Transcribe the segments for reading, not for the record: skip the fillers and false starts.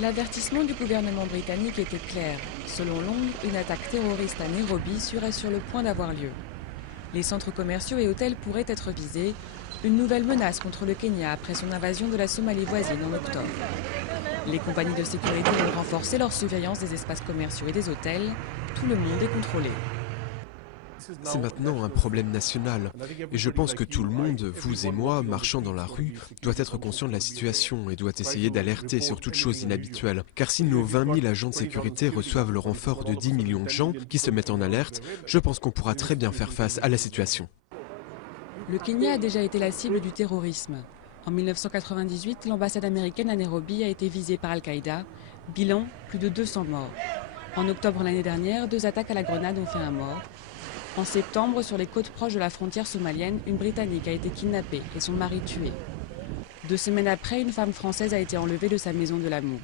L'avertissement du gouvernement britannique était clair. Selon Londres, une attaque terroriste à Nairobi serait sur le point d'avoir lieu. Les centres commerciaux et hôtels pourraient être visés. Une nouvelle menace contre le Kenya après son invasion de la Somalie voisine en octobre. Les compagnies de sécurité vont renforcer leur surveillance des espaces commerciaux et des hôtels. Tout le monde est contrôlé. C'est maintenant un problème national et je pense que tout le monde, vous et moi, marchant dans la rue, doit être conscient de la situation et doit essayer d'alerter sur toute chose inhabituelle. Car si nos 20 000 agents de sécurité reçoivent le renfort de 10 millions de gens qui se mettent en alerte, je pense qu'on pourra très bien faire face à la situation. Le Kenya a déjà été la cible du terrorisme. En 1998, l'ambassade américaine à Nairobi a été visée par Al-Qaïda. Bilan, plus de 200 morts. En octobre l'année dernière, 2 attaques à la grenade ont fait un mort. En septembre, sur les côtes proches de la frontière somalienne, une Britannique a été kidnappée et son mari tué. 2 semaines après, une femme française a été enlevée de sa maison de l'amour.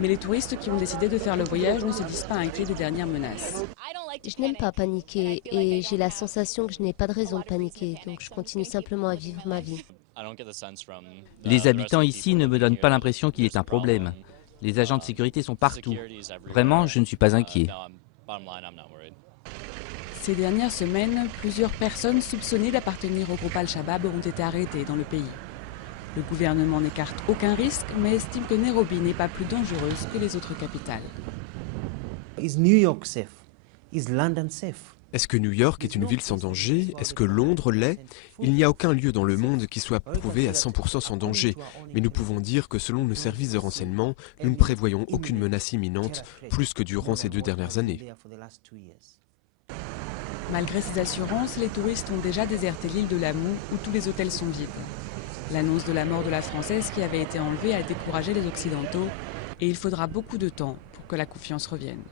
Mais les touristes qui ont décidé de faire le voyage ne se disent pas inquiets des dernières menaces. Je n'aime pas paniquer et j'ai la sensation que je n'ai pas de raison de paniquer, donc je continue simplement à vivre ma vie. Les habitants ici ne me donnent pas l'impression qu'il y ait un problème. Les agents de sécurité sont partout. Vraiment, je ne suis pas inquiet. Ces dernières semaines, plusieurs personnes soupçonnées d'appartenir au groupe Al-Shabaab ont été arrêtées dans le pays. Le gouvernement n'écarte aucun risque, mais estime que Nairobi n'est pas plus dangereuse que les autres capitales. Is New York safe? Is London safe? Est-ce que New York est une ville sans danger? Est-ce que Londres l'est? Il n'y a aucun lieu dans le monde qui soit prouvé à 100% sans danger. Mais nous pouvons dire que selon nos services de renseignement, nous ne prévoyons aucune menace imminente, plus que durant ces 2 dernières années. Malgré ces assurances, les touristes ont déjà déserté l'île de Lamu où tous les hôtels sont vides. L'annonce de la mort de la Française qui avait été enlevée a découragé les Occidentaux et il faudra beaucoup de temps pour que la confiance revienne.